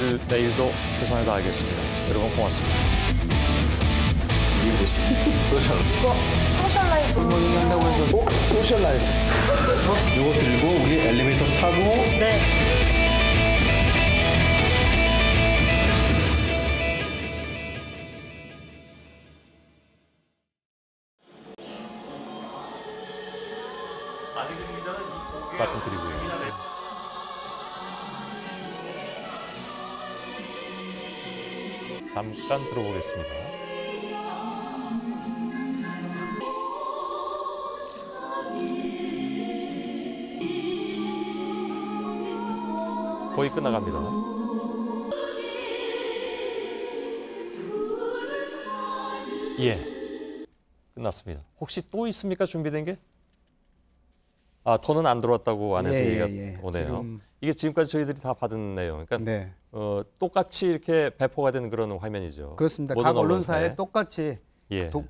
저희들 내일도 최선을 다하겠습니다. 여러분 고맙습니다. 이게 무슨 소셜? 이거 소셜 라이브. 뭐 얘기한다고 해서 소셜 라이브. 이거 들고 우리 엘리베이터 타고. 네. 말씀드리고요. 잠깐 들어보겠습니다. 거의 끝나갑니다. 예, 끝났습니다. 혹시 또 있습니까? 준비된 게? 아, 더는 안 들어왔다고 안에서 얘기가 오네요. 지금... 이게 지금까지 저희들이 다 받은 내용. 그러니까 네. 똑같이 이렇게 배포가 되는 그런 화면이죠. 그렇습니다. 각 언론사에 똑같이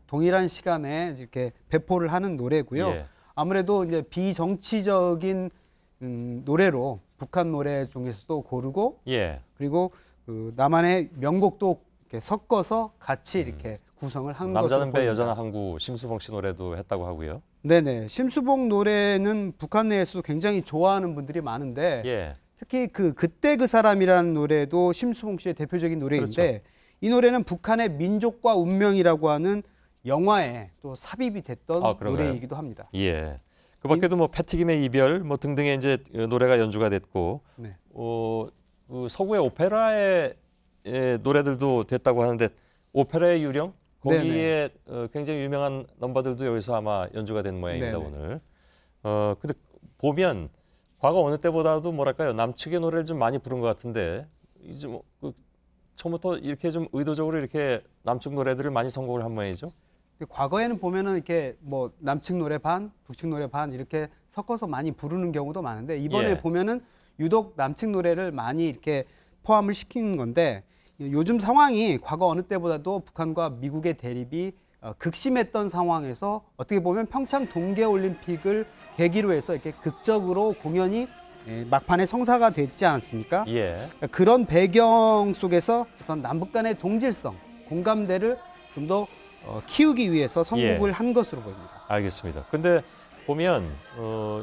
동일한 시간에 이렇게 배포를 하는 노래고요. 예. 아무래도 이제 비정치적인 노래로 북한 노래 중에서도 고르고 그리고 나만의 명곡도 이렇게 섞어서 같이 이렇게 구성을 한 것으로 남자는 배, 보입니다. 여자는 항구, 심수봉 씨 노래도 했다고 하고요. 네네. 심수봉 노래는 북한 내에서도 굉장히 좋아하는 분들이 많은데 특히 그때 그 사람이라는 노래도 심수봉 씨의 대표적인 노래인데 그렇죠. 이 노래는 북한의 민족과 운명이라고 하는 영화에 또 삽입이 됐던 노래이기도 합니다. 예. 그 밖에도 뭐 패티김의 이별 뭐 등등의 이제 노래가 연주가 됐고 그 서구의 오페라의 노래들도 됐다고 하는데 오페라의 유령 거기에 굉장히 유명한 넘버들도 여기서 아마 연주가 된 모양입니다. 오늘. 근데 보면 과거 어느 때보다도 뭐랄까요 남측의 노래를 좀 많이 부른 것 같은데 이제 뭐 처음부터 이렇게 좀 의도적으로 이렇게 남측 노래들을 많이 선곡을 한 모양이죠. 과거에는 보면은 이렇게 뭐 남측 노래 반, 북측 노래 반 이렇게 섞어서 많이 부르는 경우도 많은데 이번에 보면은 유독 남측 노래를 많이 이렇게 포함을 시킨 건데 요즘 상황이 과거 어느 때보다도 북한과 미국의 대립이 극심했던 상황에서 어떻게 보면 평창 동계올림픽을 계기로 해서 이렇게 극적으로 공연이 막판에 성사가 됐지 않았습니까? 그런 배경 속에서 어떤 남북 간의 동질성, 공감대를 좀 더 키우기 위해서 선곡을 한 것으로 보입니다. 알겠습니다. 근데 보면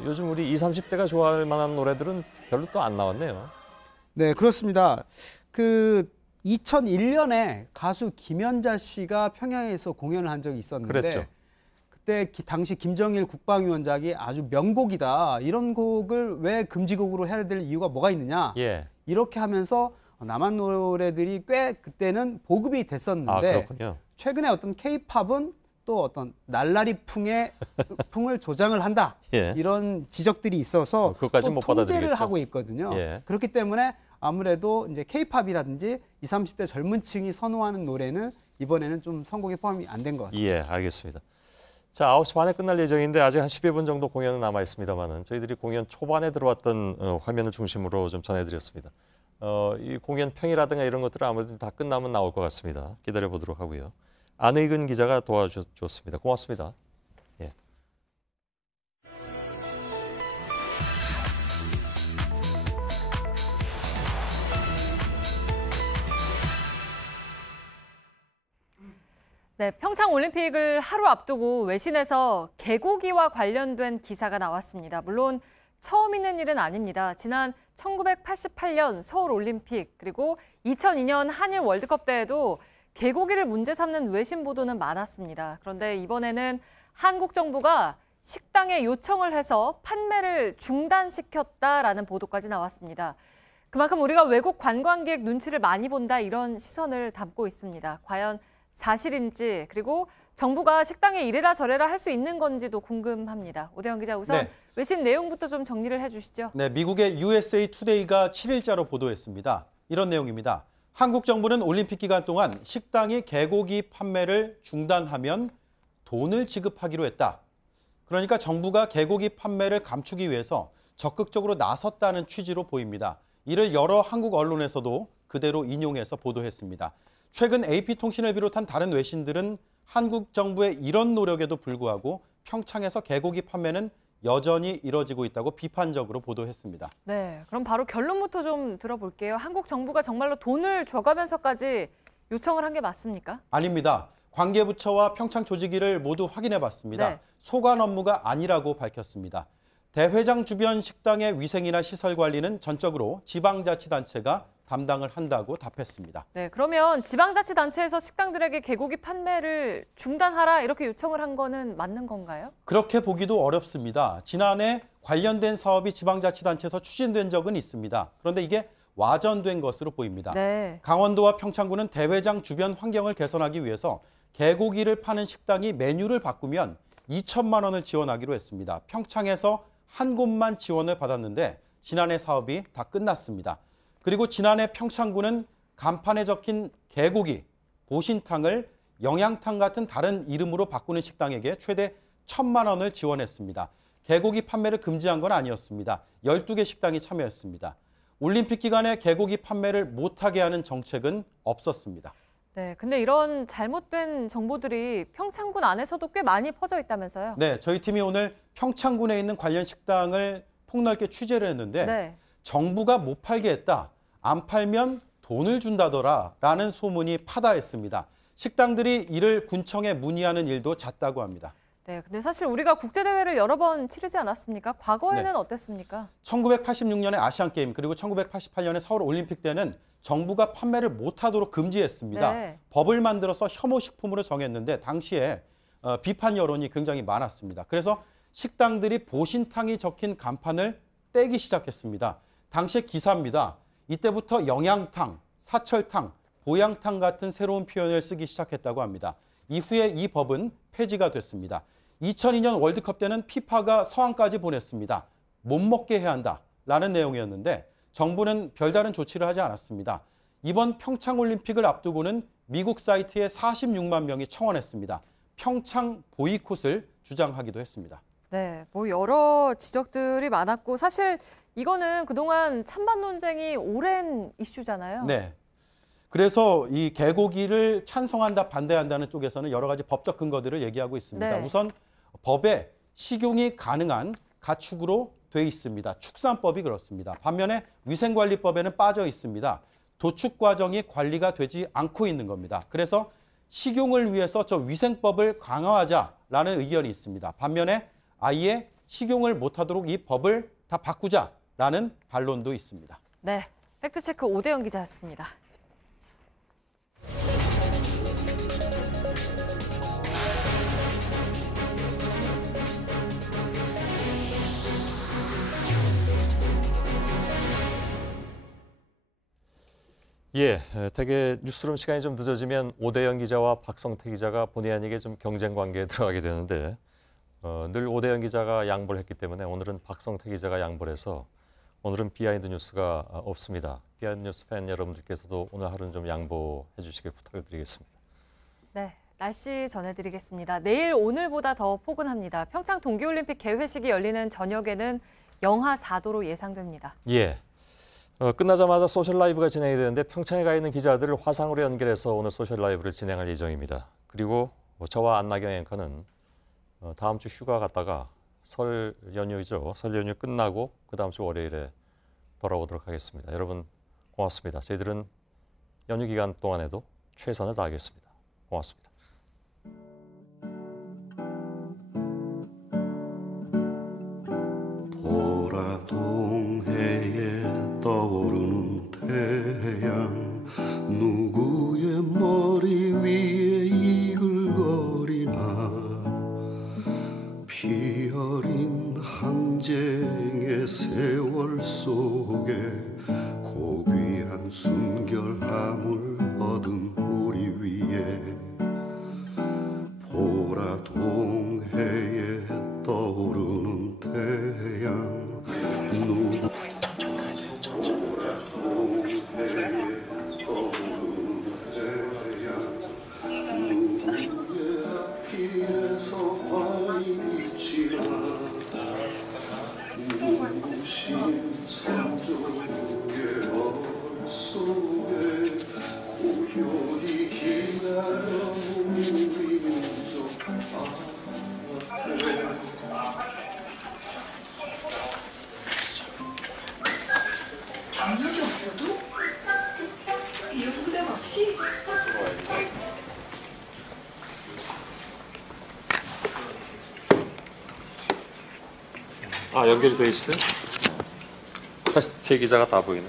요즘 우리 20, 30대가 좋아할 만한 노래들은 별로 또 안 나왔네요. 네, 그렇습니다. 2001년에 가수 김연자 씨가 평양에서 공연을 한 적이 있었는데 그때 당시 김정일 국방위원장이 아주 명곡이다. 이런 곡을 왜 금지곡으로 해야 될 이유가 뭐가 있느냐. 이렇게 하면서 남한 노래들이 꽤 그때는 보급이 됐었는데 최근에 어떤 K-팝은 또 어떤 날라리풍의 풍을 조장을 한다. 이런 지적들이 있어서 또 통제를 하고 있거든요. 그렇기 때문에 아무래도 이제 K-팝이라든지 20, 30대 젊은 층이 선호하는 노래는 이번에는 좀 선곡에 포함이 안 된 것 같습니다. 예, 알겠습니다. 자, 9시 반에 끝날 예정인데 아직 한 10여 분 정도 공연은 남아 있습니다만은 저희들이 공연 초반에 들어왔던 화면을 중심으로 좀 전해드렸습니다. 이 공연 평이라든가 이런 것들은 아무래도 다 끝나면 나올 것 같습니다. 기다려 보도록 하고요. 안의근 기자가 도와주셨습니다. 고맙습니다. 예. 네, 평창 올림픽을 하루 앞두고 외신에서 개고기와 관련된 기사가 나왔습니다. 물론 처음 있는 일은 아닙니다. 지난 1988년 서울 올림픽 그리고 2002년 한일 월드컵 때에도 개고기를 문제 삼는 외신 보도는 많았습니다. 그런데 이번에는 한국 정부가 식당에 요청을 해서 판매를 중단시켰다라는 보도까지 나왔습니다. 그만큼 우리가 외국 관광객 눈치를 많이 본다 이런 시선을 담고 있습니다. 과연 사실인지 그리고 정부가 식당에 이래라 저래라 할 수 있는 건지도 궁금합니다. 오대영 기자 우선 외신 내용부터 좀 정리를 해주시죠. 네, 미국의 USA 투데이가 7일자로 보도했습니다. 이런 내용입니다. 한국 정부는 올림픽 기간 동안 식당이 개고기 판매를 중단하면 돈을 지급하기로 했다. 그러니까 정부가 개고기 판매를 감추기 위해서 적극적으로 나섰다는 취지로 보입니다. 이를 여러 한국 언론에서도 그대로 인용해서 보도했습니다. 최근 AP통신을 비롯한 다른 외신들은 한국 정부의 이런 노력에도 불구하고 평창에서 개고기 판매는 여전히 이뤄지고 있다고 비판적으로 보도했습니다. 네, 그럼 바로 결론부터 좀 들어볼게요. 한국 정부가 정말로 돈을 줘가면서까지 요청을 한 게 맞습니까? 아닙니다. 관계부처와 평창 조직위를 모두 확인해봤습니다. 네. 소관 업무가 아니라고 밝혔습니다. 대회장 주변 식당의 위생이나 시설 관리는 전적으로 지방자치단체가 담당을 한다고 답했습니다. 네, 그러면 지방자치단체에서 식당들에게 개고기 판매를 중단하라 이렇게 요청을 한 거는 맞는 건가요? 그렇게 보기도 어렵습니다. 지난해 관련된 사업이 지방자치단체에서 추진된 적은 있습니다. 그런데 이게 와전된 것으로 보입니다. 네. 강원도와 평창군은 대회장 주변 환경을 개선하기 위해서 개고기를 파는 식당이 메뉴를 바꾸면 2천만 원을 지원하기로 했습니다. 평창에서 한 곳만 지원을 받았는데 지난해 사업이 다 끝났습니다. 그리고 지난해 평창군은 간판에 적힌 개고기, 보신탕을 영양탕 같은 다른 이름으로 바꾸는 식당에게 최대 1,000만 원을 지원했습니다. 개고기 판매를 금지한 건 아니었습니다. 12개 식당이 참여했습니다. 올림픽 기간에 개고기 판매를 못하게 하는 정책은 없었습니다. 네, 근데 이런 잘못된 정보들이 평창군 안에서도 꽤 많이 퍼져 있다면서요? 네, 저희 팀이 오늘 평창군에 있는 관련 식당을 폭넓게 취재를 했는데 네. 정부가 못 팔게 했다, 안 팔면 돈을 준다더라 라는 소문이 파다했습니다. 식당들이 이를 군청에 문의하는 일도 잦다고 합니다. 네, 근데 사실 우리가 국제대회를 여러 번 치르지 않았습니까? 과거에는 네. 어땠습니까? 1986년에 아시안게임 그리고 1988년에 서울올림픽 때는 정부가 판매를 못하도록 금지했습니다. 네. 법을 만들어서 혐오식품으로 정했는데 당시에 비판 여론이 굉장히 많았습니다. 그래서 식당들이 보신탕이 적힌 간판을 떼기 시작했습니다. 당시의 기사입니다. 이때부터 영양탕, 사철탕, 보양탕 같은 새로운 표현을 쓰기 시작했다고 합니다. 이후에 이 법은 폐지가 됐습니다. 2002년 월드컵 때는 피파가 서한까지 보냈습니다. 못 먹게 해야 한다라는 내용이었는데 정부는 별다른 조치를 하지 않았습니다. 이번 평창올림픽을 앞두고는 미국 사이트에 46만 명이 청원했습니다. 평창 보이콧을 주장하기도 했습니다. 네, 뭐 여러 지적들이 많았고 사실 이거는 그동안 찬반 논쟁이 오랜 이슈잖아요. 네. 그래서 이 개고기를 찬성한다, 반대한다는 쪽에서는 여러 가지 법적 근거들을 얘기하고 있습니다. 네. 우선 법에 식용이 가능한 가축으로 돼 있습니다. 축산법이 그렇습니다. 반면에 위생관리법에는 빠져 있습니다. 도축 과정이 관리가 되지 않고 있는 겁니다. 그래서 식용을 위해서 저 위생법을 강화하자라는 의견이 있습니다. 반면에 아예 식용을 못하도록 이 법을 다 바꾸자라는 반론도 있습니다. 네, 팩트체크 오대영 기자였습니다. 예, 되게 뉴스룸 시간이 좀 늦어지면 오대영 기자와 박성태 기자가 본의 아니게 좀 경쟁 관계에 들어가게 되는데 늘 오대영 기자가 양보를 했기 때문에 오늘은 박성태 기자가 양보를 해서 오늘은 비하인드 뉴스가 없습니다. 비하인드 뉴스 팬 여러분들께서도 오늘 하루는 좀 양보해 주시길 부탁을 드리겠습니다. 네, 날씨 전해드리겠습니다. 내일 오늘보다 더 포근합니다. 평창 동계올림픽 개회식이 열리는 저녁에는 영하 4도로 예상됩니다. 예. 끝나자마자 소셜 라이브가 진행이 되는데 평창에 가 있는 기자들을 화상으로 연결해서 오늘 소셜 라이브를 진행할 예정입니다. 그리고 저와 안나경 앵커는 다음 주 휴가 갔다가 설 연휴죠. 설 연휴 끝나고 그 다음 주 월요일에 돌아오도록 하겠습니다. 여러분 고맙습니다. 저희들은 연휴 기간 동안에도 최선을 다하겠습니다. 고맙습니다. 보라동해에 떠오르는 태양 누구의 머리 위에 이글거리나 피 어린 항쟁의 세월 속에 고귀한 순결함을 얻은 우리 위에 보라동해에 떠오르는 태양 누구 누구의 앞길에서 밤이 비치나 눈부신 성족의 얼 속에 고요히 기다려온 우리 민족 앞에 아, 연결이 돼 있어요? 세 기자가 다 보이네.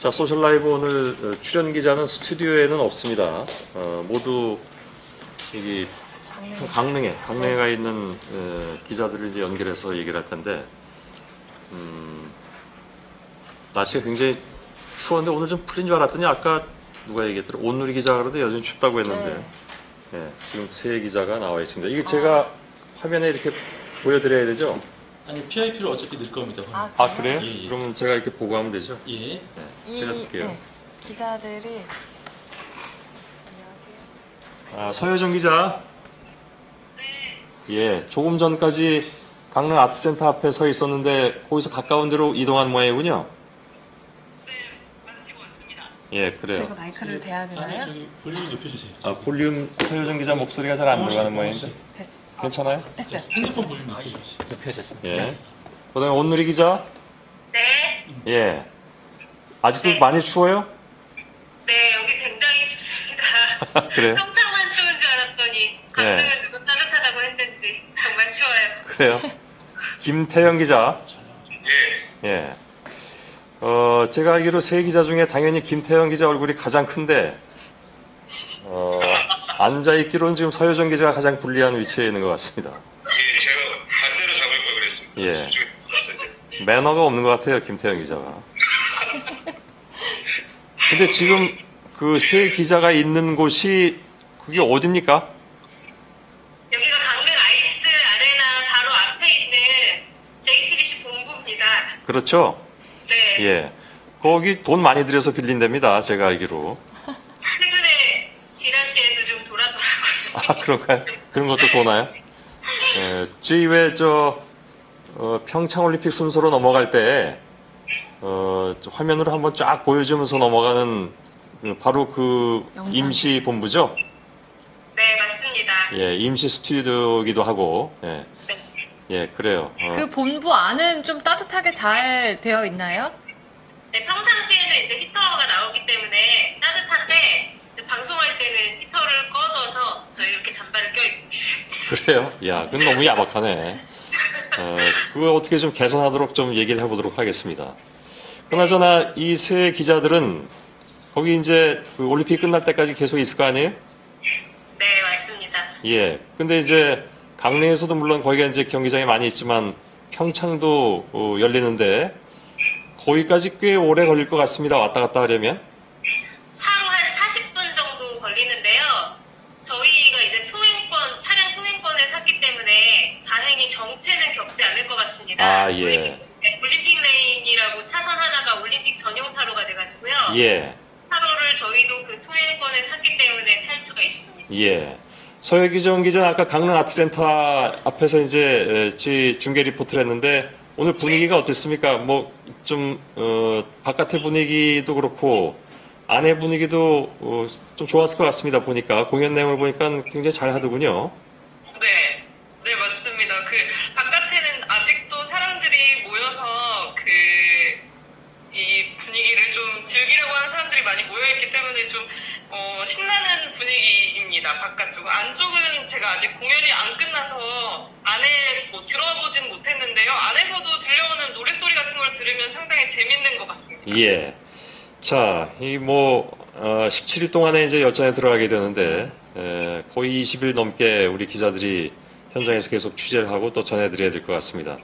자, 소셜 라이브 오늘 출연 기자는 스튜디오에는 없습니다. 모두 여기 강릉에 가 있는 기자들을 이제 연결해서 얘기를 할 텐데, 날씨가 굉장히 추웠는데 오늘 좀 풀린 줄 알았더니 아까 누가 얘기했더라, 온누리 기자가 그래도 여전히 춥다고 했는데, 네, 지금 세 기자가 나와 있습니다. 이게 제가 화면에 이렇게 보여드려야 되죠? 아니 PIP를 어차피 넣을 겁니다. 아, 그래요? 예, 예. 그러면 제가 이렇게 보고하면 되죠? 예. 네, 제가 드릴게요. 기자들이 안녕하세요. 서효정 기자. 예, 조금 전까지 강릉 아트센터 앞에 서 있었는데 거기서 가까운 데로 이동한 모양이군요. 네, 마치고 왔습니다. 예, 그래요. 제가 마이크를 대야 아니 되나요? 저기 볼륨 높여주세요. 볼륨 서효정 기자 목소리가 잘 안 들어가는 모양인데 됐어. 괜찮아요? 됐어요. 핸드폰 볼륨 높여주세요. 예. 그다음에 온누리 기자. 네, 예. 아직도 많이 추워요? 네, 여기 굉장히 춥습니다. 그래요? 평상만 추운 줄 알았더니 강릉은 누구 따뜻하다고 했는지 정말 추워요. 그래요. 김태형 기자. 예. 제가 알기로 세 기자 중에 당연히 김태형 기자 얼굴이 가장 큰데, 앉아있기로는 지금 서효정 기자가 가장 불리한 위치에 있는 것 같습니다. 예, 제가 반대로 잡을 걸 그랬습니다. 예. 매너가 없는 것 같아요, 김태형 기자가. 근데 지금 그 세 기자가 있는 곳이 그게 어딥니까? 여기가 강릉 아이스 아레나 바로 앞에 있는 JTBC 본부입니다. 그렇죠? 네, 예. 거기 돈 많이 들여서 빌린 데입니다, 제가 알기로. 최근에 지라시에도 좀 돌았더라고요. 아, 그런가요? 그런 것도 도나요? 예, 저희 평창올림픽 순서로 넘어갈 때, 화면으로 한번 쫙 보여주면서 넘어가는 바로 그 임시 본부죠? 네, 맞습니다. 예, 임시 스튜디오기도 하고, 예. 예, 그래요. 그 본부 안은 좀 따뜻하게 잘 되어 있나요? 네, 평상시에는 이제 히터가 나오기 때문에 따뜻한데 이제 방송할 때는 히터를 꺼둬서 저희 이렇게 잠바를 껴입고 그래요? 야, 그건 너무 야박하네. 그거 어떻게 좀 개선하도록 좀 얘기를 해보도록 하겠습니다. 그나저나 이 세 기자들은 거기 이제 그 올림픽 끝날 때까지 계속 있을 거 아니에요? 네, 맞습니다. 예. 근데 이제 강릉에서도 물론 거기가 이제 경기장이 많이 있지만 평창도 열리는데 거기까지 꽤 오래 걸릴 것 같습니다. 왔다 갔다 하려면. 차로 한 40분 정도 걸리는데요. 저희가 이제 차량 통행권을 샀기 때문에 다행히 정체는 겪지 않을 것 같습니다. 아, 예. 올림픽 레인이라고 차선 하나가 올림픽 전용 차로가 돼가지고요. 예. 차로를 저희도 그 통행권을 샀기 때문에 탈 수가 있습니다. 예. 서혜기정 기자는 아까 강릉 아트센터 앞에서 이제 중계 리포트를 했는데 오늘 분위기가 어땠습니까? 뭐 좀 바깥의 분위기도 그렇고 안의 분위기도 좀 좋았을 것 같습니다. 보니까 공연 내용을 보니까 굉장히 잘 하더군요. 네, 네 맞습니다. 그 바깥에는 아직도 사람들이 모여서 이 분위기를 좀 즐기려고 하는 사람들이 많이 모여있기 때문에 좀 신나는 분위기입니다. 바깥쪽. 안쪽은 제가 아직 공연이 안 끝나서 안에 들어보진 못했는데요. 안에서도 들려오는 노랫소리 같은 걸 들으면 상당히 재밌는 것 같습니다. 예. 자, 17일 동안에 이제 열전에 들어가게 되는데 거의 20일 넘게 우리 기자들이 현장에서 계속 취재를 하고 또 전해드려야 될 것 같습니다.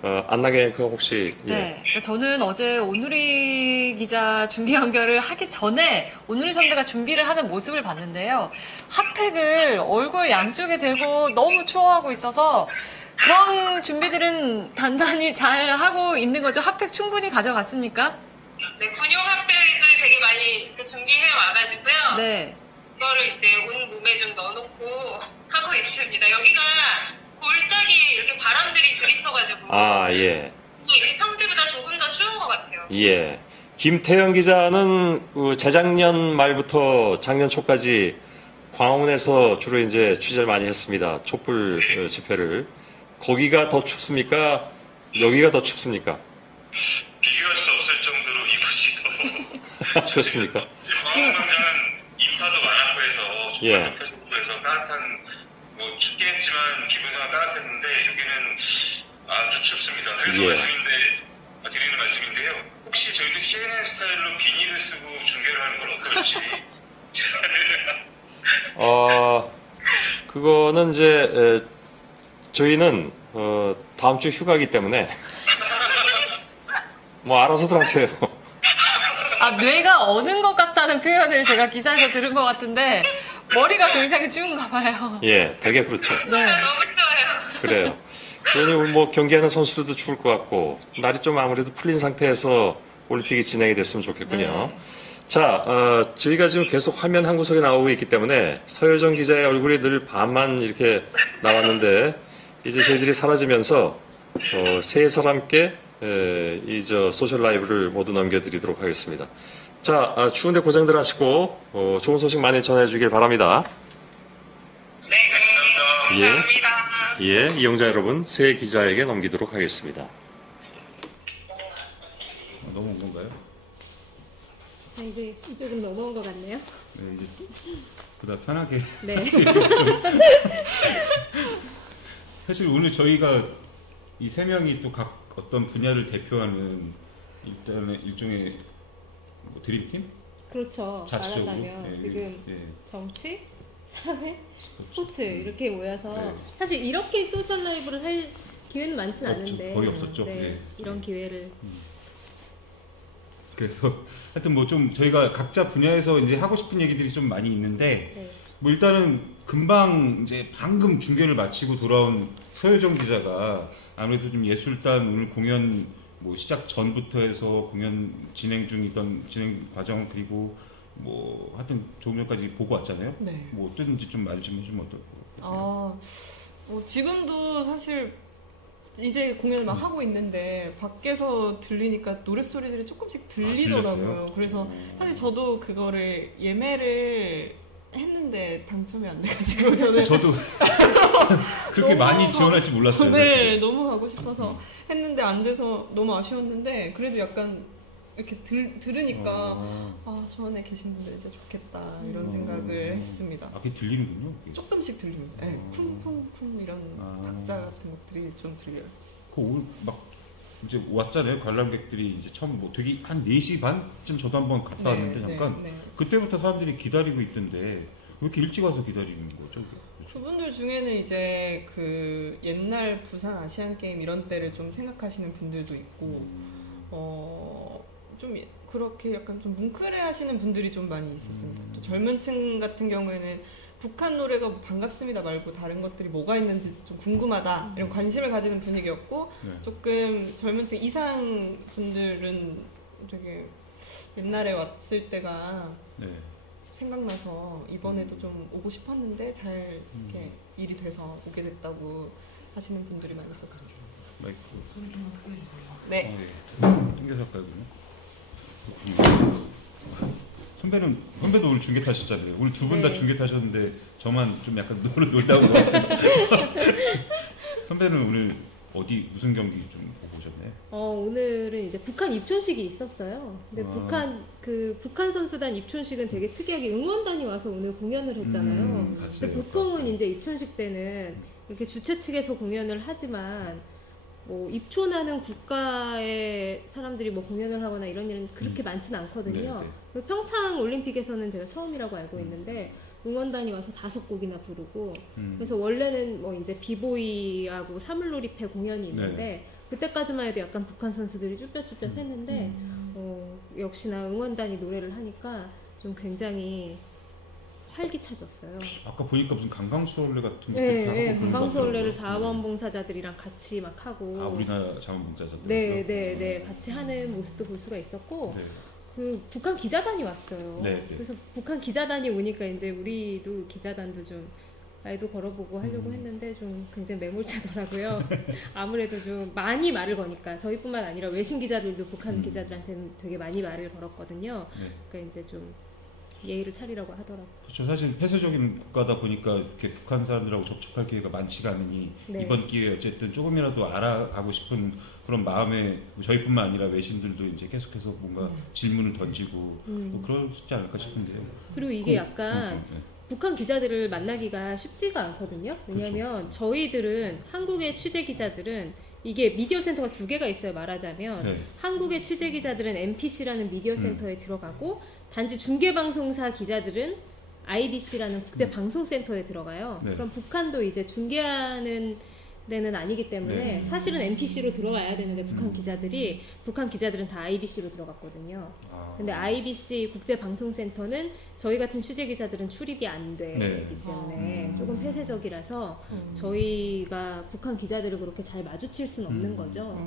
안나게 앵커 혹시 네. 저는 어제 온누리 기자 준비 연결을 하기 전에 온누리 선배가 준비를 하는 모습을 봤는데요. 핫팩을 얼굴 양쪽에 대고 너무 추워하고 있어서 그런 준비들은 단단히 잘 하고 있는 거죠. 핫팩 충분히 가져갔습니까? 네, 군용 핫팩을 되게 많이 준비해 와가지고요. 네. 그거를 이제 온 몸에 좀 넣어놓고 하고 있습니다. 여기가 골짜기 이렇게 바람들이 들이쳐가지고 아, 예. 이게 평소보다 조금 더 추운 것 같아요. 예. 김태형 기자는 재작년 말부터 작년 초까지 광화문에서 주로 이제 취재를 많이 했습니다. 촛불 집회를. 거기가 더 춥습니까? 여기가 더 춥습니까? 비교할 수 없을 정도로 이곳이 더 그렇습니까? 광화문장은 인파도 많았고 해서 예. 페이스북에서 따뜻한 뭐 춥긴 했지만 기분상 따뜻했는데 여기는 아주 춥습니다. 그래서 예. 드리는 말씀인데요. 혹시 저희도 CNN 스타일로 비닐을 쓰고 중계를 하는 건 어떨지. 그거는 이제 저희는 다음 주 휴가이기 때문에 뭐 알아서들 하세요. 아, 뇌가 어는 것 같다는 표현을 제가 기사에서 들은 것 같은데 머리가 굉장히 추운가 봐요. 예, 되게 그렇죠. 네. 너무 좋아요. 그래요. 그러니 뭐 경기하는 선수들도 추울 것 같고 날이 좀 아무래도 풀린 상태에서 올림픽이 진행이 됐으면 좋겠군요. 네. 자, 저희가 지금 계속 화면 한 구석에 나오고 있기 때문에 서효정 기자의 얼굴이 늘 반만 이렇게 나왔는데 이제 저희들이 사라지면서 세 사람께 이 소셜 라이브를 모두 넘겨드리도록 하겠습니다. 자, 추운데 고생들 하시고 좋은 소식 많이 전해주길 바랍니다. 네, 감사합니다. 예, 이용자 여러분, 세 기자에게 넘기도록 하겠습니다. 넘어온 건가요? 이제 이쪽은 넘어온 것 같네요. 네, 이제 보다 편하게. 네. 사실 오늘 저희가 이 세 명이 또 각 어떤 분야를 대표하는 일단은 일종의 뭐 드림팀? 그렇죠. 자체적으로? 말하자면 네, 지금 네. 정치, 사회, 스포츠 이렇게 모여서 네. 사실 이렇게 소셜 라이브를 할 기회는 많진 없죠. 않은데 거의 없었죠. 네, 네. 이런 기회를 그래서 하여튼 뭐 좀 저희가 각자 분야에서 이제 하고 싶은 얘기들이 좀 많이 있는데 네. 뭐 일단은 금방 이제 방금 중계를 마치고 돌아온 서효정 기자가 아무래도 좀 예술단 오늘 공연 뭐 시작 전부터 해서 공연 진행 중이던 진행 과정 그리고 뭐 하여튼 조금 전까지 보고 왔잖아요. 네. 뭐 어땠는지 좀 말 좀 해주면 어떨 것 같아요? 지금도 사실 이제 공연을 막 하고 있는데 밖에서 들리니까 노래 소리들이 조금씩 들리더라고요. 그래서 사실 저도 그거를 예매를 했는데 당첨이 안 돼가지고 저도 그렇게 많이 지원할지 몰랐어요. 네, 사실. 너무 가고 싶어서 했는데 안 돼서 너무 아쉬웠는데 그래도 약간 이렇게 들으니까 저 안에 계신 분들 진짜 좋겠다 이런 생각을 했습니다. 그게 들리는군요. 조금씩 들립니다. 네, 쿵쿵쿵 이런 박자 같은 것들이 좀 들려요. 오늘 막 이제 왔잖아요. 관람객들이 이제 처음 뭐 되게 한 4시 반쯤 저도 한번 갔다 왔는데 잠깐 그때부터 사람들이 기다리고 있던데 왜 이렇게 일찍 와서 기다리는 거죠? 그분들 중에는 이제 그 옛날 부산 아시안 게임 이런 때를 좀 생각하시는 분들도 있고 좀 그렇게 약간 좀 뭉클해하시는 분들이 좀 많이 있었습니다. 또 젊은 층 같은 경우에는 북한 노래가 뭐 반갑습니다 말고 다른 것들이 뭐가 있는지 좀 궁금하다 이런 관심을 가지는 분위기였고 조금 젊은 층 이상 분들은 되게 옛날에 왔을 때가 생각나서 이번에도 좀 오고 싶었는데 잘 이렇게 일이 돼서 오게 됐다고 하시는 분들이 많이 있었습니다. 마이크 소리 좀 들려주세요. 네. 땡겨서 할까요, 그러면? 선배도 오늘 중계 타셨잖아요. 오늘 두 분 다 중계 타셨는데 저만 좀 약간 놀다고. 선배는 오늘 어디 무슨 경기 좀 보고 오셨나요? 오늘은 이제 북한 입촌식이 있었어요. 근데 북한 선수단 입촌식은 되게 특이하게 응원단이 와서 오늘 공연을 했잖아요. 근데 보통은 이제 입촌식 때는 이렇게 주최 측에서 공연을 하지만 뭐 입촌하는 국가의 사람들이 뭐 공연을 하거나 이런 일은 그렇게 많지는 않거든요. 평창 올림픽에서는 제가 처음이라고 알고 있는데 응원단이 와서 5곡이나 부르고 그래서 원래는 뭐 이제 비보이하고 사물놀이패 공연이 있는데 그때까지만 해도 약간 북한 선수들이 쭈뼛쭈뼛 했는데 역시나 응원단이 노래를 하니까 좀 굉장히 활기차졌어요. 아까 보니까 무슨 강강수월래 같은 거 네, 강강수월래를 자원봉사자들이랑 같이 막 하고 우리나라 자원봉사자들 네, 같이 하는 모습도 볼 수가 있었고 그 북한 기자단이 왔어요. 그래서 북한 기자단이 오니까 이제 우리도 기자단도 좀 말도 걸어보고 하려고 했는데 좀 굉장히 매몰차더라고요. 아무래도 좀 많이 말을 거니까 저희뿐만 아니라 외신 기자들도 북한 기자들한테는 되게 많이 말을 걸었거든요. 그러니까 이제 좀 예의를 차리라고 하더라고요. 그렇죠. 사실 폐쇄적인 국가다 보니까 이렇게 북한 사람들하고 접촉할 기회가 많지가 않으니 네. 이번 기회에 어쨌든 조금이라도 알아가고 싶은 그런 마음에 저희뿐만 아니라 외신들도 이제 계속해서 뭔가 질문을 던지고 뭐 그러지 않을까 싶은데요. 그리고 이게 약간 북한 기자들을 만나기가 쉽지가 않거든요. 왜냐하면 그렇죠. 저희들은 한국의 취재 기자들은 이게 미디어 센터가 2개가 있어요. 말하자면 네. 한국의 취재 기자들은 MPC라는 미디어 센터에 들어가고 단지 중계방송사 기자들은 IBC라는 국제방송센터에 들어가요. 네. 그럼 북한도 이제 중계하는 데는 아니기 때문에 네. 사실은 MPC로 들어가야 되는데 북한 기자들은 다 IBC로 들어갔거든요. 근데 IBC 국제방송센터는 저희 같은 취재 기자들은 출입이 안 되기 네. 때문에 조금 폐쇄적이라서 저희가 북한 기자들을 그렇게 잘 마주칠 수는 없는 거죠.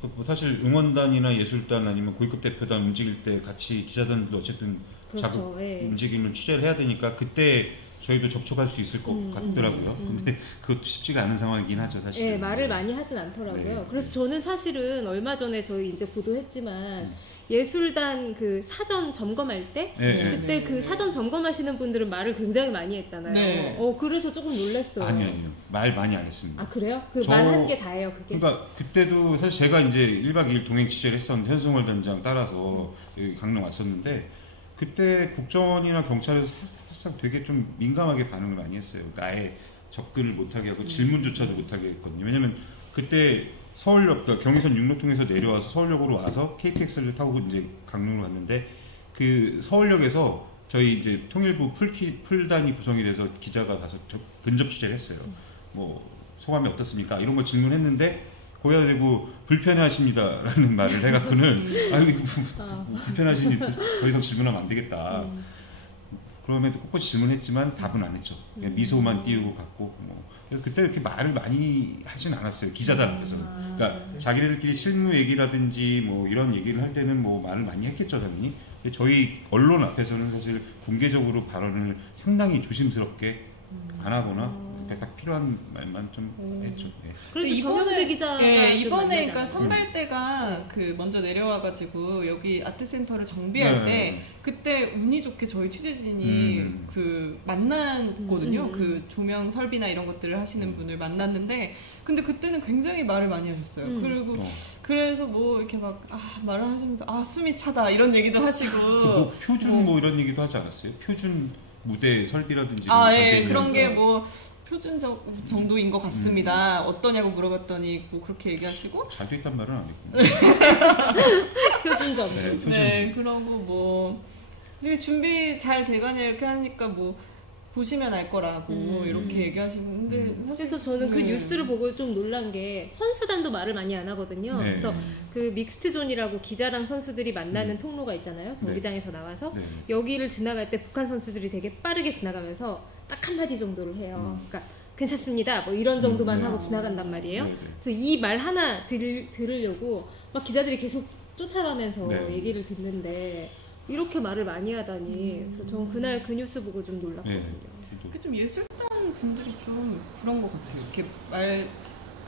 뭐 사실 응원단이나 예술단 아니면 고위급 대표단 움직일 때 같이 기자단도 어쨌든 그렇죠. 자국 네. 움직임을 취재를 해야 되니까 그때 저희도 접촉할 수 있을 것 같더라고요. 근데 그것도 쉽지가 않은 상황이긴 하죠, 사실. 네, 말을 많이 하진 않더라고요. 네. 그래서 저는 사실은 얼마 전에 저희 이제 보도했지만 예술단 그 사전 점검할 때 그때 그 사전 점검하시는 분들은 말을 굉장히 많이 했잖아요. 네. 그래서 조금 놀랐어요. 아니요. 말 많이 안 했습니다. 아, 그래요? 그 말 한 게 다예요, 그게? 그러니까 그때도 사실 제가 이제 1박 2일 동행 취재를 했었는데 현승월 단장 따라서 여기 강릉 왔었는데 그때 국정원이나 경찰에서 사실상 되게 좀 민감하게 반응을 많이 했어요. 그러니까 아예 접근을 못하게 하고 질문조차도 못하게 했거든요. 왜냐면 그때 서울역, 그러니까 경의선 육로통에서 내려와서 서울역으로 와서 KTX를 타고 이제 강릉으로 갔는데 그 서울역에서 저희 이제 통일부 풀단이 구성이 돼서 기자가 가서 근접 취재를 했어요. 뭐 소감이 어떻습니까? 이런 거 질문했는데 거기다 대고 불편해하십니다라는 말을 해갖고는 아니 불편하시니 더 이상 질문하면 안 되겠다. 그럼에도 꼿꼿이 질문했지만 답은 안 했죠. 그냥 미소만 띄우고 갔고 뭐. 그래서 그때 이렇게 말을 많이 하진 않았어요. 기자들 앞에서는. 그러니까 자기네들끼리 실무 얘기라든지 뭐 이런 얘기를 할 때는 뭐 말을 많이 했겠죠, 당연히. 근데 저희 언론 앞에서는 사실 공개적으로 발언을 상당히 조심스럽게 안 하거나 딱 필요한 말만 좀 했죠. 예. 그래도 정영재 기자가 이번에 그러니까 선발대가 그 먼저 내려와가지고 여기 아트센터를 정비할 때 그때 운이 좋게 저희 취재진이 그 만났거든요. 그 조명 설비나 이런 것들을 하시는 분을 만났는데 근데 그때는 굉장히 말을 많이 하셨어요. 그리고 그래서 뭐 이렇게 막 말을 하시면서 숨이 차다 이런 얘기도 하시고 뭐 표준 뭐 이런 얘기도 하지 않았어요? 표준 무대 설비라든지 그런 게 뭐 표준 정도인 것 같습니다. 어떠냐고 물어봤더니 뭐 그렇게 얘기하시고 잘 됐단 말은 안 했고 표준 정도. 네, 그러고 뭐 되게 준비 잘 돼가냐 이렇게 하니까 뭐 보시면 알 거라고 이렇게 얘기하시는데 사실 그래서 저는 그 뉴스를 보고 좀 놀란 게 선수단도 말을 많이 안 하거든요. 네. 그래서 그 믹스트 존이라고 기자랑 선수들이 만나는 통로가 있잖아요. 경기장에서 나와서 여기를 지나갈 때 북한 선수들이 되게 빠르게 지나가면서 딱 한마디 정도를 해요. 그러니까 괜찮습니다. 뭐 이런 정도만 하고 지나간단 말이에요. 그래서 이 말 하나 들으려고 막 기자들이 계속 쫓아가면서 얘기를 듣는데 이렇게 말을 많이 하다니. 그래서 전 그날 그 뉴스 보고 좀 놀랐거든요. 그게 좀 예술단 분들이 좀 그런 것 같아요.